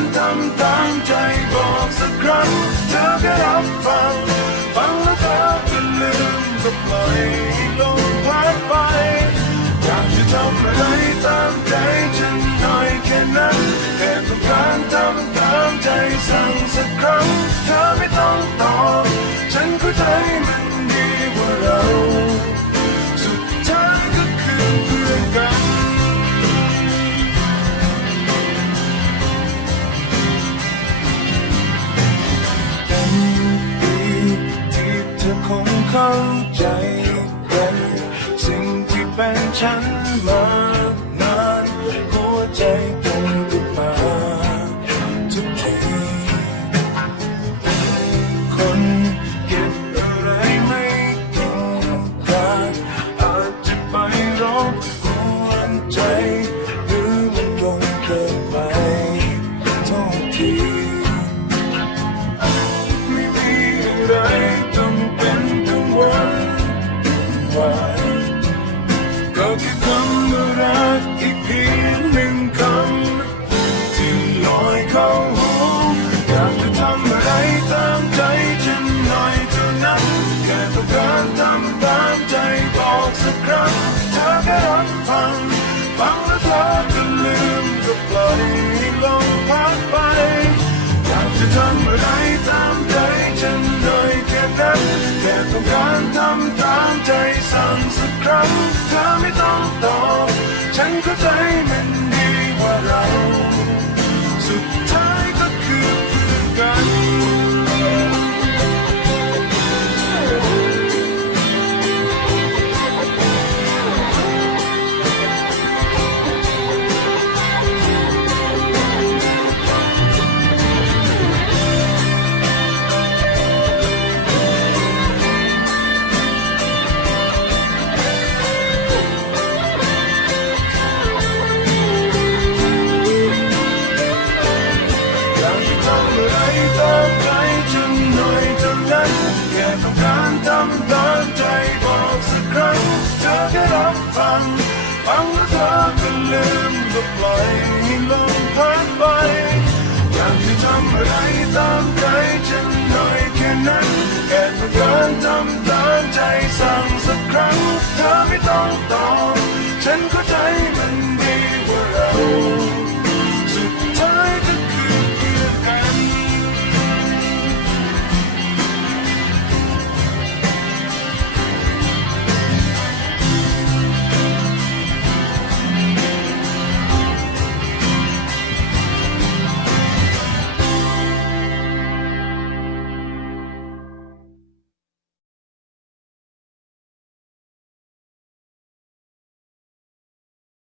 and sometimes I was a crowd to get up from. เข้าใจกัน สิ่งที่เป็นฉันมานานหัวใจกันขึ้มาทุกทีคนเก็บอะไรไม่ต้องการอาจจะไปรบกวใจ หรือมันตรงเกินไปโทษทีไม่มีอะไร the ground. จะรับฟังฟังแล้วเธอก็ลืมก็ปล่อยให้ลมพัดไป อยากจะทำอะไรตามใจฉันหน่อยแค่นั้นแค่ต้องการทำตามใจสั่งสักครั้ง เธอไม่ต้องตอบฉันก็